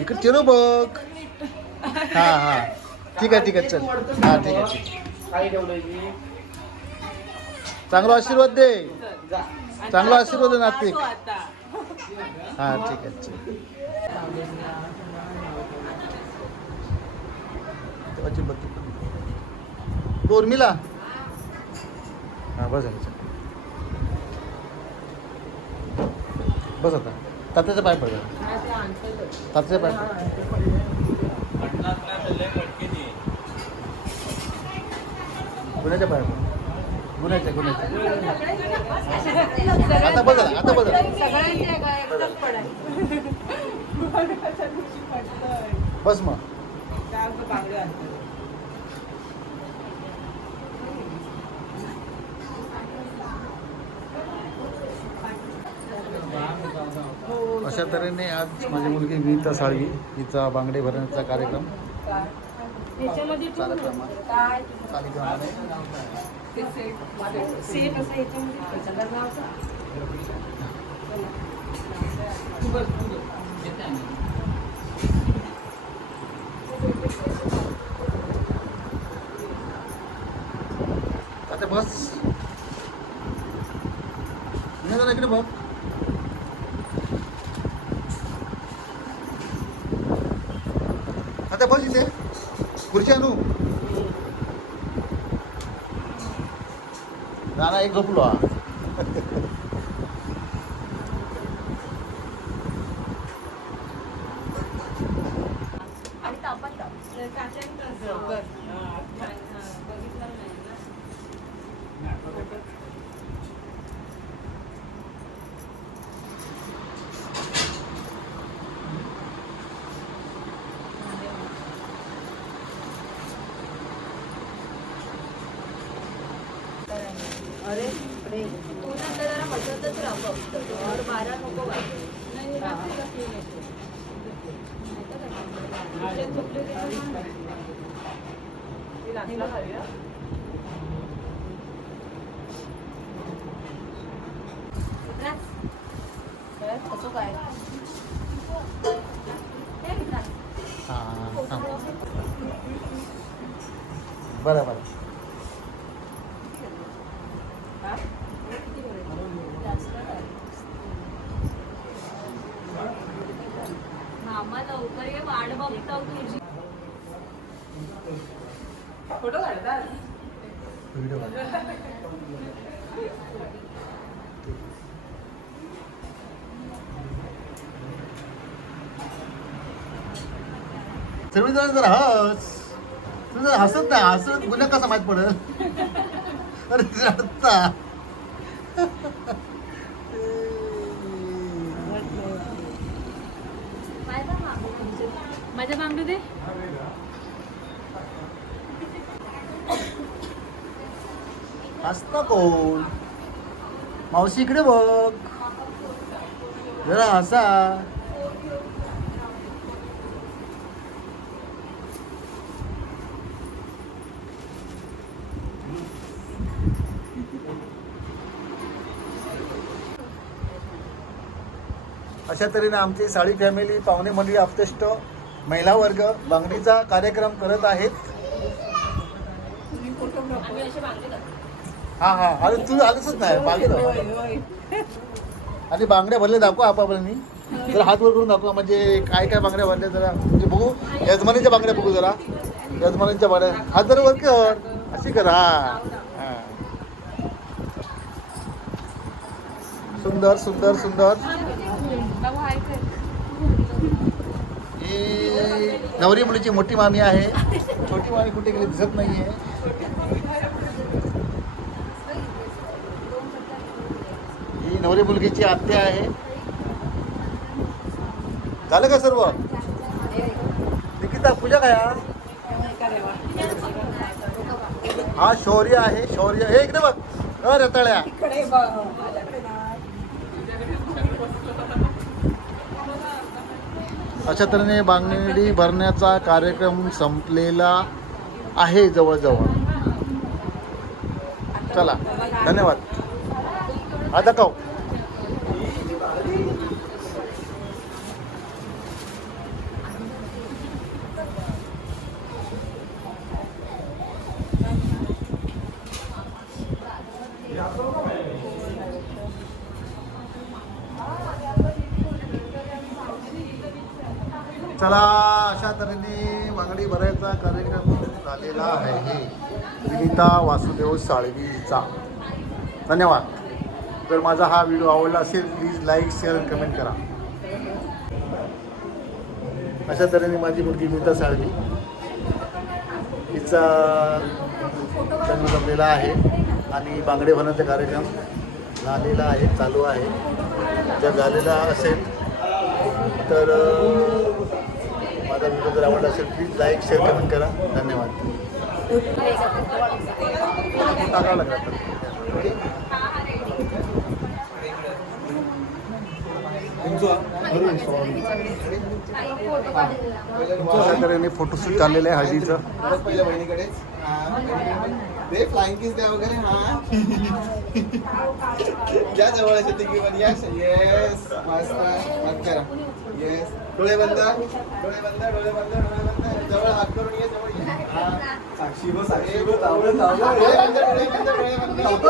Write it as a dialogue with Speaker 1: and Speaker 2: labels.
Speaker 1: इकडे चिरू बघ. हा हा. ठीक आहे ठीक आहे चल. हा ठीक आहे ठीक चांगला आशीर्वाद दे. चांगला आशीर्वाद दे नातिक हा ठीक आहे चल. तेव्हाची बत्ती पण. उर्मिला? हा बस झालं बस आता. तात्याचं पाय पडलं. तात्याचं पाय गुन्ह्याच्या पाय पडलं. गुन्ह्याच्या गुन्ह्याच्या. आता बदल आता बदल. बस मग. अशा तऱ्हेने आज माझी मुलगी नीता साळवी हिचा बांगडे भरण्याचा कार्यक्रम आता बस. इकडे बघ. आता बस इथे खुर्ची आणू ना ना एक झोपलो हा
Speaker 2: अरे तू नंतर जरा बसतच राहा फक्त और बारा नको वाजू असं काय?
Speaker 1: हां बरं बरं.
Speaker 2: मामा लवकर ये वाट बघतो तुझी
Speaker 3: फोटो काढतात
Speaker 1: व्हिडिओ जरा हस. तुम्ही जर हसत नाही हसत गुन्हा कसा माहीत पडत रडता
Speaker 2: माझ्या बांगडू दे.
Speaker 1: हसता कोण? मावशी इकडे बघ. जरा हसा. अशा तऱ्हेने आमची साडी फॅमिली पाहुणे मंडळी आपतेष्ट महिला वर्ग बांगडीचा कार्यक्रम करत आहेत.
Speaker 2: हां हां.
Speaker 1: हा हा अरे तू आलंच नाही. मागे आणि बांगड्या भरले दाखवा आपापल्यानी जरा हात वर करून दाखवा. म्हणजे काय काय बांगड्या भरल्या जरा. म्हणजे बघू. यजमानीच्या बांगड्या बघू जरा. यजमानीच्या बांगड्या. हात जरा वर कर. अशी कर. हां हा. सुंदर सुंदर सुंदर. ही नवरी मुलीची मोठी मामी आहे. छोटी मामी कुठे गेली दिसत नाहीये. ही नवरी मुलगीची आत्या आहे. झालं का सर्व? निकिता पूजा काय हा? शौर्य आहे शौर्य. हे इकडे बघ रताळ्या. अशा तऱ्हेने बांगडी भरण्याचा कार्यक्रम संपलेला आहे जवळजवळ. चला धन्यवाद. आता दाखव. चला अशा तऱ्हेने वांगडी भरायचा कार्यक्रम झालेला आहे. विनिता वासुदेव साळवीचा. धन्यवाद. जर माझा हा व्हिडिओ आवडला असेल प्लीज लाईक शेअर आणि कमेंट करा. अशा तऱ्हेने माझी मुलगी विनिता साळवी हिचा जन्म जमलेला आहे आणि बांगडे भरण्याचा कार्यक्रम झालेला आहे चालू आहे. जर झालेला असेल तर माझा व्हिडिओ जर आवडला असेल प्लीज लाईक शेअर कमेंट करा. धन्यवाद. तऱ्हेने फोटोशूट चाललेलं आहे हळदीचं.
Speaker 4: पहिल्या बहिणीकडेच हा. दे फ्लाइंग किस द्या वगैरे हा. जवळ असे यस येस मस्त हात करा. येस डोळे बंद डोळे बंद डोळे बंद डोळे बंद. जवळ हात करून ये जवळ ये. हा. साक्षी गो साक्षी गो तावडं तावडं डोळे बंद डोळे बंद डोळे बंद.